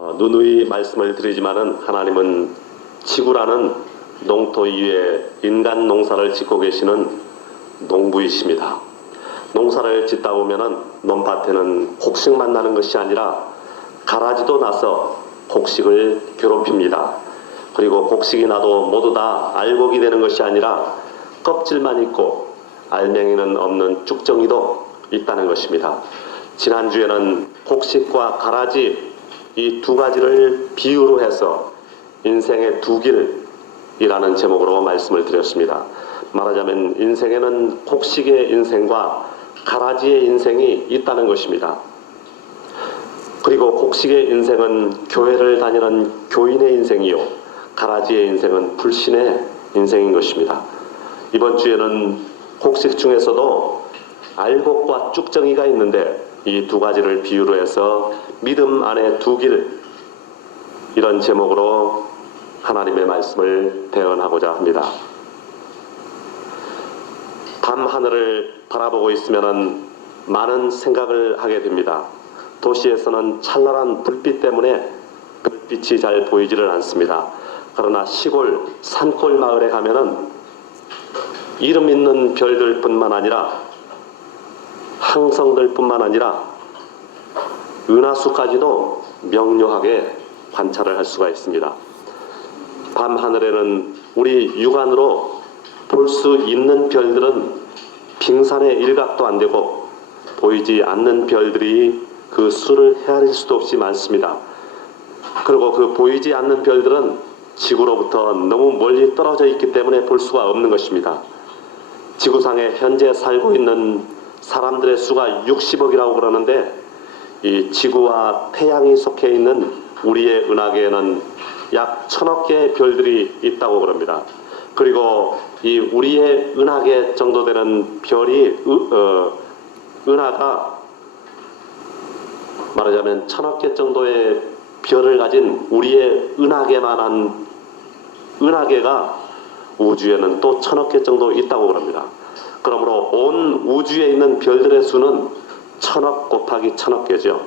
누누이 말씀을 드리지만은 하나님은 지구라는 농토 위에 인간 농사를 짓고 계시는 농부이십니다. 농사를 짓다 보면은 논밭에는 곡식만 나는 것이 아니라 가라지도 나서 곡식을 괴롭힙니다. 그리고 곡식이 나도 모두 다 알곡이 되는 것이 아니라 껍질만 있고 알맹이는 없는 쭉정이도 있다는 것입니다. 지난주에는 곡식과 가라지 이 두 가지를 비유로 해서 인생의 두 길이라는 제목으로 말씀을 드렸습니다. 말하자면 인생에는 곡식의 인생과 가라지의 인생이 있다는 것입니다. 그리고 곡식의 인생은 교회를 다니는 교인의 인생이요, 가라지의 인생은 불신의 인생인 것입니다. 이번 주에는 곡식 중에서도 알곡과 쭉정이가 있는데 이 두 가지를 비유로 해서 믿음 안에 두 길, 이런 제목으로 하나님의 말씀을 대언하고자 합니다. 밤 하늘을 바라보고 있으면 많은 생각을 하게 됩니다. 도시에서는 찬란한 불빛 때문에 별빛이 잘 보이지를 않습니다. 그러나 시골 산골 마을에 가면은 이름 있는 별들뿐만 아니라 항성들뿐만 아니라 은하수까지도 명료하게 관찰을 할 수가 있습니다. 밤 하늘에는 우리 육안으로 볼 수 있는 별들은 빙산의 일각도 안 되고 보이지 않는 별들이 그 수를 헤아릴 수도 없이 많습니다. 그리고 그 보이지 않는 별들은 지구로부터 너무 멀리 떨어져 있기 때문에 볼 수가 없는 것입니다. 지구상에 현재 살고 있는 사람들의 수가 60억이라고 그러는데 이 지구와 태양이 속해 있는 우리의 은하계에는 약 1000억 개의 별들이 있다고 그럽니다. 그리고 이 우리의 은하계 정도 되는 별이 은하가 말하자면 1000억 개 정도의 별을 가진 우리의 은하계만한 은하계가 우주에는 또 1000억 개 정도 있다고 그럽니다. 그러므로 온 우주에 있는 별들의 수는 1000억 곱하기 1000억 개죠.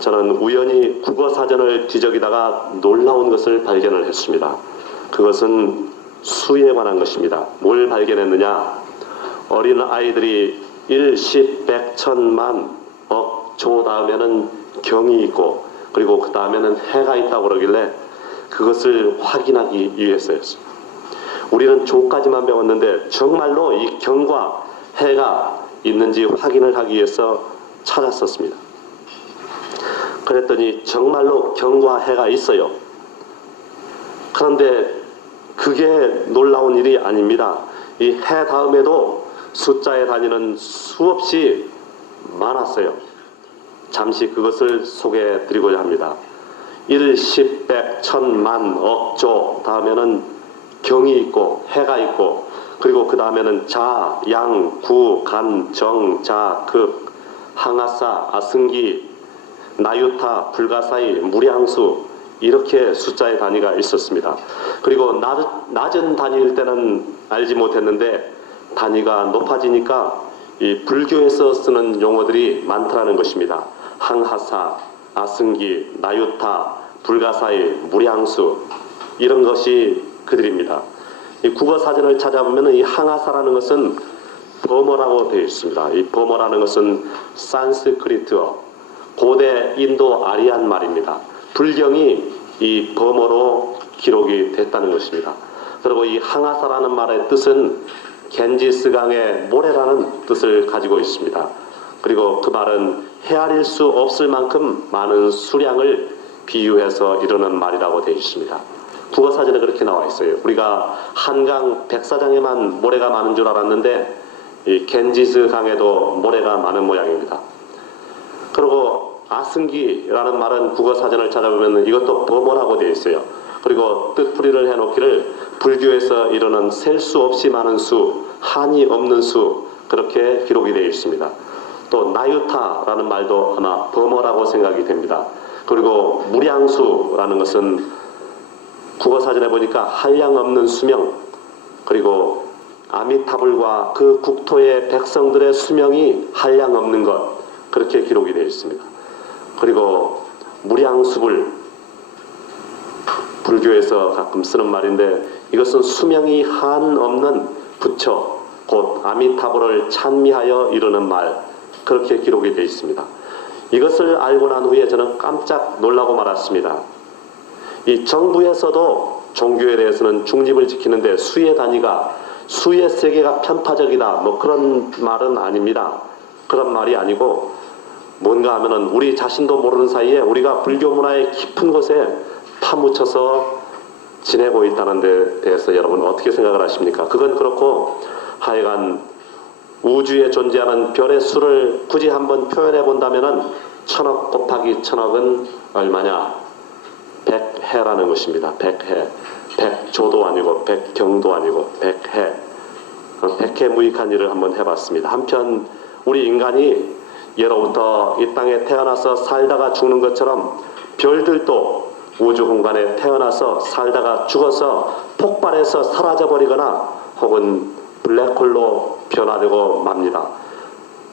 저는 우연히 국어사전을 뒤적이다가 놀라운 것을 발견을 했습니다. 그것은 수에 관한 것입니다. 뭘 발견했느냐? 어린 아이들이 1, 10, 100, 1000만, 억, 조 다음에는 경이 있고 그리고 그 다음에는 해가 있다고 그러길래 그것을 확인하기 위해서였습니다. 우리는 조까지만 배웠는데 정말로 이 경과 해가 있는지 확인을 하기 위해서 찾았었습니다. 그랬더니 정말로 경과 해가 있어요. 그런데 그게 놀라운 일이 아닙니다. 이 해 다음에도 숫자에 다니는 수없이 많았어요. 잠시 그것을 소개해 드리고자 합니다. 1, 10, 100, 1000만, 억, 조 다음에는 경이 있고 해가 있고 그리고 그 다음에는 자, 양, 구, 간, 정, 자, 극, 항아사, 아승기, 나유타, 불가사의, 무량수 이렇게 숫자의 단위가 있었습니다. 그리고 낮은 단위일 때는 알지 못했는데 단위가 높아지니까 이 불교에서 쓰는 용어들이 많더라는 것입니다. 항하사, 아승기, 나유타, 불가사의, 무량수 이런 것이 그들입니다. 이 국어사전을 찾아보면 이 항하사라는 것은 버머라고 되어 있습니다. 이 버머라는 것은 산스크리트어, 고대 인도 아리안 말입니다. 불경이 이 버머로 기록이 됐다는 것입니다. 그리고 이 항하사라는 말의 뜻은 겐지스강의 모래라는 뜻을 가지고 있습니다. 그리고 그 말은 헤아릴 수 없을 만큼 많은 수량을 비유해서 이르는 말이라고 되어 있습니다. 국어사전에 그렇게 나와 있어요. 우리가 한강 백사장에만 모래가 많은 줄 알았는데 이 겐지스 강에도 모래가 많은 모양입니다. 그리고 아승기라는 말은 국어사전을 찾아보면 이것도 버머라고 되어 있어요. 그리고 뜻풀이를 해놓기를 불교에서 이르는 셀 수 없이 많은 수, 한이 없는 수 그렇게 기록이 되어 있습니다. 또 나유타라는 말도 아마 버머라고 생각이 됩니다. 그리고 무량수라는 것은 국어사전에 보니까 한량없는 수명, 그리고 아미타불과 그 국토의 백성들의 수명이 한량없는 것 그렇게 기록이 되어 있습니다. 그리고 무량수불, 불교에서 가끔 쓰는 말인데 이것은 수명이 한없는 부처 곧 아미타불을 찬미하여 이르는 말, 그렇게 기록이 되어 있습니다. 이것을 알고 난 후에 저는 깜짝 놀라고 말았습니다. 이 정부에서도 종교에 대해서는 중립을 지키는데 수의 단위가, 수의 세계가 편파적이다 뭐 그런 말은 아닙니다. 그런 말이 아니고 뭔가 하면은 우리 자신도 모르는 사이에 우리가 불교 문화의 깊은 곳에 파묻혀서 지내고 있다는 데 대해서 여러분 어떻게 생각을 하십니까? 그건 그렇고 하여간 우주에 존재하는 별의 수를 굳이 한번 표현해 본다면은 1000억 곱하기 1000억은 얼마냐? 100해라는 것입니다. 100해. 100조도 아니고 100경도 아니고 100해. 100해 무익한 일을 한번 해봤습니다. 한편 우리 인간이 예로부터 이 땅에 태어나서 살다가 죽는 것처럼 별들도 우주 공간에 태어나서 살다가 죽어서 폭발해서 사라져버리거나 혹은 블랙홀로 변화되고 맙니다.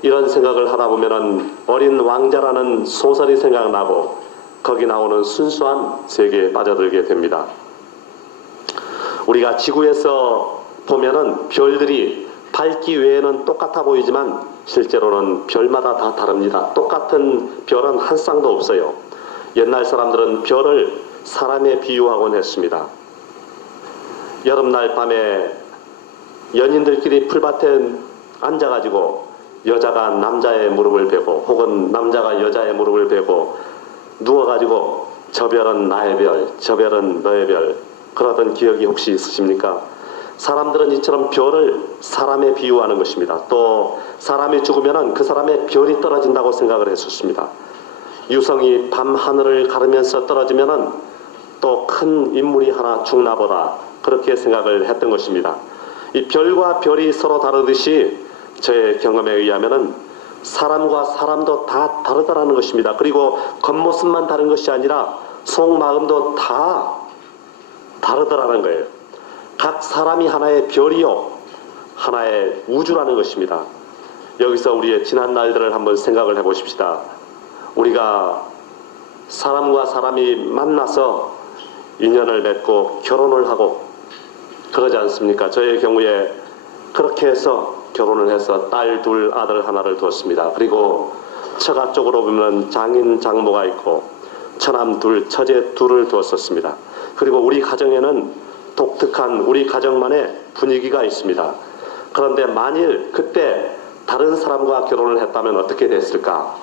이런 생각을 하다 보면은 어린 왕자라는 소설이 생각나고 거기 나오는 순수한 세계에 빠져들게 됩니다. 우리가 지구에서 보면은 별들이 밝기 외에는 똑같아 보이지만 실제로는 별마다 다 다릅니다. 똑같은 별은 한 쌍도 없어요. 옛날 사람들은 별을 사람에 비유하곤 했습니다. 여름날 밤에 연인들끼리 풀밭에 앉아가지고 여자가 남자의 무릎을 베고 혹은 남자가 여자의 무릎을 베고 누워가지고 저 별은 나의 별, 저 별은 너의 별, 그러던 기억이 혹시 있으십니까? 사람들은 이처럼 별을 사람에 비유하는 것입니다. 또 사람이 죽으면 그 사람의 별이 떨어진다고 생각을 했었습니다. 유성이 밤 하늘을 가르면서 떨어지면 또 큰 인물이 하나 죽나 보다, 그렇게 생각을 했던 것입니다. 이 별과 별이 서로 다르듯이 저의 경험에 의하면 사람과 사람도 다 다르다는 것입니다. 그리고 겉모습만 다른 것이 아니라 속마음도 다 다르더라는 거예요. 각 사람이 하나의 별이요 하나의 우주라는 것입니다. 여기서 우리의 지난 날들을 한번 생각을 해보십시다. 우리가 사람과 사람이 만나서 인연을 맺고 결혼을 하고 그러지 않습니까? 저의 경우에 그렇게 해서 결혼을 해서 딸 둘 아들 하나를 두었습니다. 그리고 처가 쪽으로 보면 장인 장모가 있고 처남 둘 처제 둘을 두었었습니다. 그리고 우리 가정에는 독특한 우리 가정만의 분위기가 있습니다. 그런데 만일 그때 다른 사람과 결혼을 했다면 어떻게 됐을까?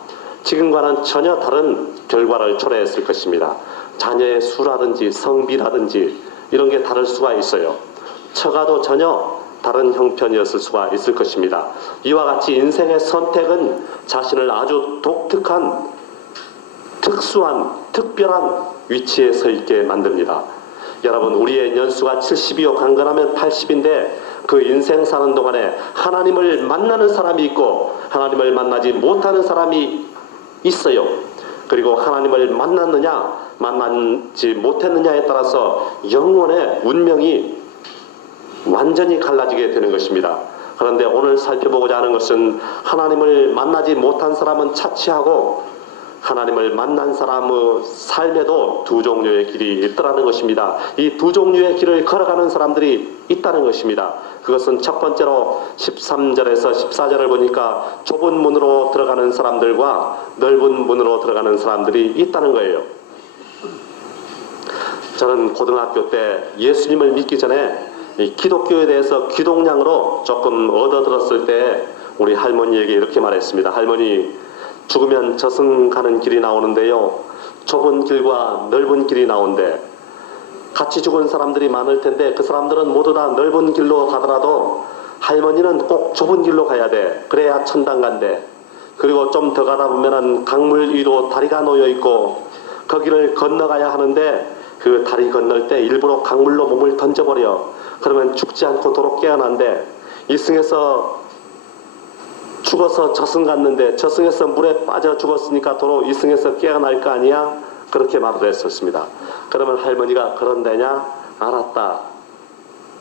지금과는 전혀 다른 결과를 초래했을 것입니다. 자녀의 수라든지 성비라든지 이런 게 다를 수가 있어요. 처가도 전혀 다른 형편이었을 수가 있을 것입니다. 이와 같이 인생의 선택은 자신을 아주 독특한, 특수한, 특별한 위치에 서 있게 만듭니다. 여러분, 우리의 연수가 70이요 강건하면 80인데 그 인생 사는 동안에 하나님을 만나는 사람이 있고 하나님을 만나지 못하는 사람이 있어요. 그리고 하나님을 만났느냐 만나지 못했느냐에 따라서 영혼의 운명이 완전히 갈라지게 되는 것입니다. 그런데 오늘 살펴보고자 하는 것은 하나님을 만나지 못한 사람은 차치하고 하나님을 만난 사람의 삶에도 두 종류의 길이 있더라는 것입니다. 이 두 종류의 길을 걸어가는 사람들이 있다는 것입니다. 그것은 첫 번째로 13절에서 14절을 보니까 좁은 문으로 들어가는 사람들과 넓은 문으로 들어가는 사람들이 있다는 거예요. 저는 고등학교 때 예수님을 믿기 전에 이 기독교에 대해서 기독량으로 조금 얻어들었을 때 우리 할머니에게 이렇게 말했습니다. 할머니, 죽으면 저승 가는 길이 나오는데요, 좁은 길과 넓은 길이 나온대. 같이 죽은 사람들이 많을 텐데 그 사람들은 모두 다 넓은 길로 가더라도 할머니는 꼭 좁은 길로 가야 돼. 그래야 천당 간대. 그리고 좀 더 가다 보면은 강물 위로 다리가 놓여 있고 거기를 건너가야 하는데 그 다리 건널 때 일부러 강물로 몸을 던져버려. 그러면 죽지 않고 도로 깨어난대. 이승에서 죽어서 저승 갔는데 저승에서 물에 빠져 죽었으니까 도로 이승에서 깨어날 거 아니야? 그렇게 말을 했었습니다. 그러면 할머니가 그런데냐? 알았다.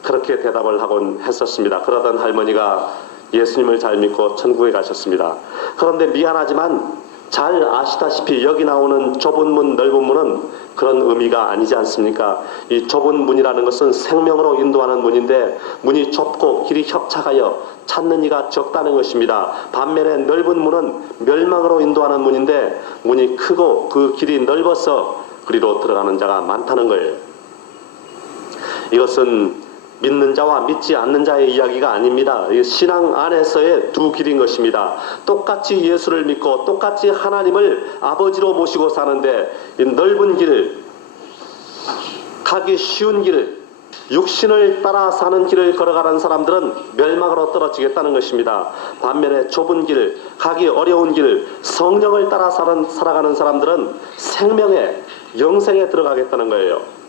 그렇게 대답을 하곤 했었습니다. 그러던 할머니가 예수님을 잘 믿고 천국에 가셨습니다. 그런데 미안하지만 잘 아시다시피 여기 나오는 좁은 문, 넓은 문은 그런 의미가 아니지 않습니까? 이 좁은 문이라는 것은 생명으로 인도하는 문인데 문이 좁고 길이 협착하여 찾는 이가 적다는 것입니다. 반면에 넓은 문은 멸망으로 인도하는 문인데 문이 크고 그 길이 넓어서 그리로 들어가는 자가 많다는 거예요. 이것은 믿는 자와 믿지 않는 자의 이야기가 아닙니다. 신앙 안에서의 두 길인 것입니다. 똑같이 예수를 믿고 똑같이 하나님을 아버지로 모시고 사는데 이 넓은 길, 가기 쉬운 길, 육신을 따라 사는 길을 걸어가는 사람들은 멸망으로 떨어지겠다는 것입니다. 반면에 좁은 길, 가기 어려운 길, 성령을 따라 살아가는 사람들은 생명의 영생에 들어가겠다는 거예요.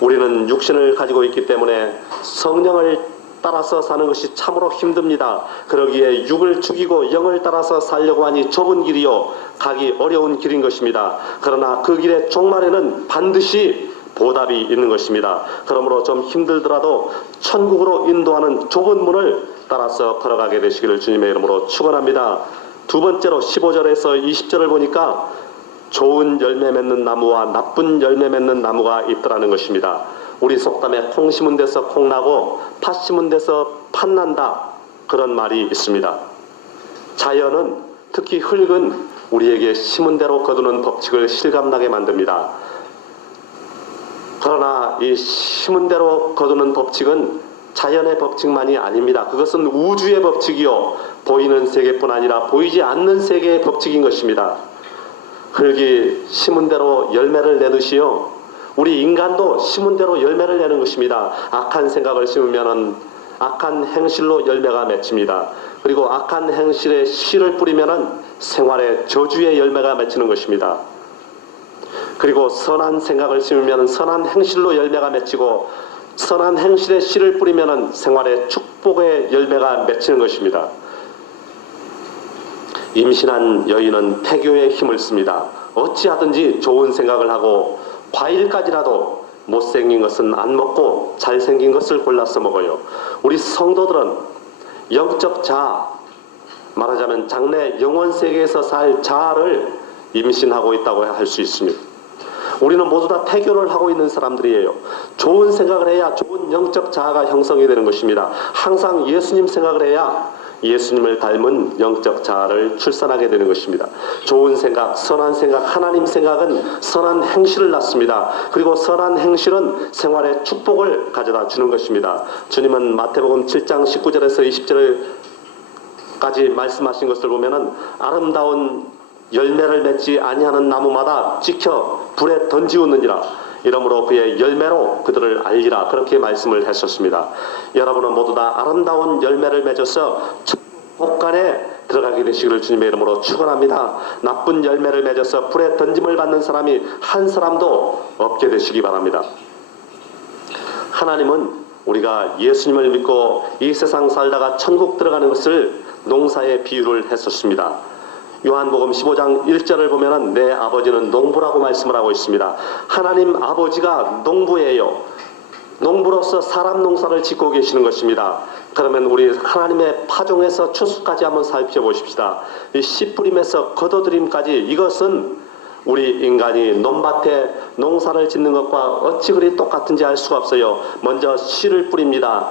우리는 육신을 가지고 있기 때문에 성령을 따라서 사는 것이 참으로 힘듭니다. 그러기에 육을 죽이고 영을 따라서 살려고 하니 좁은 길이요 가기 어려운 길인 것입니다. 그러나 그 길의 종말에는 반드시 보답이 있는 것입니다. 그러므로 좀 힘들더라도 천국으로 인도하는 좁은 문을 따라서 걸어가게 되시기를 주님의 이름으로 축원합니다. 두 번째로 15절에서 20절을 보니까 좋은 열매 맺는 나무와 나쁜 열매 맺는 나무가 있더라는 것입니다. 우리 속담에 콩 심은 데서 콩 나고 팥 심은 데서 팥 난다, 그런 말이 있습니다. 자연은, 특히 흙은 우리에게 심은 대로 거두는 법칙을 실감나게 만듭니다. 그러나 이 심은 대로 거두는 법칙은 자연의 법칙만이 아닙니다. 그것은 우주의 법칙이요 보이는 세계뿐 아니라 보이지 않는 세계의 법칙인 것입니다. 흙이 심은 대로 열매를 내듯이요 우리 인간도 심은 대로 열매를 내는 것입니다. 악한 생각을 심으면 악한 행실로 열매가 맺힙니다. 그리고 악한 행실에 씨를 뿌리면 생활에 저주의 열매가 맺히는 것입니다. 그리고 선한 생각을 심으면 선한 행실로 열매가 맺히고 선한 행실에 씨를 뿌리면 생활에 축복의 열매가 맺히는 것입니다. 임신한 여인은 태교의 힘을 씁니다. 어찌하든지 좋은 생각을 하고 과일까지라도 못생긴 것은 안 먹고 잘생긴 것을 골라서 먹어요. 우리 성도들은 영적 자아, 말하자면 장래 영원 세계에서 살 자아를 임신하고 있다고 할 수 있습니다. 우리는 모두 다 태교를 하고 있는 사람들이에요. 좋은 생각을 해야 좋은 영적 자아가 형성이 되는 것입니다. 항상 예수님 생각을 해야 예수님을 닮은 영적 자아를 출산하게 되는 것입니다. 좋은 생각, 선한 생각, 하나님 생각은 선한 행실을 낳습니다. 그리고 선한 행실은 생활에 축복을 가져다 주는 것입니다. 주님은 마태복음 7장 19절에서 20절까지 말씀하신 것을 보면은 아름다운 열매를 맺지 아니하는 나무마다 찍혀 불에 던지우느니라. 이러므로 그의 열매로 그들을 알리라. 그렇게 말씀을 했었습니다. 여러분은 모두 다 아름다운 열매를 맺어서 복간에 들어가게 되시기를 주님의 이름으로 축원합니다. 나쁜 열매를 맺어서 불에 던짐을 받는 사람이 한 사람도 없게 되시기 바랍니다. 하나님은 우리가 예수님을 믿고 이 세상 살다가 천국 들어가는 것을 농사의 비유를 했었습니다. 요한복음 15장 1절을 보면 내 아버지는 농부라고 말씀을 하고 있습니다. 하나님 아버지가 농부예요. 농부로서 사람 농사를 짓고 계시는 것입니다. 그러면 우리 하나님의 파종에서 추수까지 한번 살펴보십시다. 이 씨 뿌림에서 거둬들임까지, 이것은 우리 인간이 논밭에 농사를 짓는 것과 어찌 그리 똑같은지 알 수가 없어요. 먼저 씨를 뿌립니다.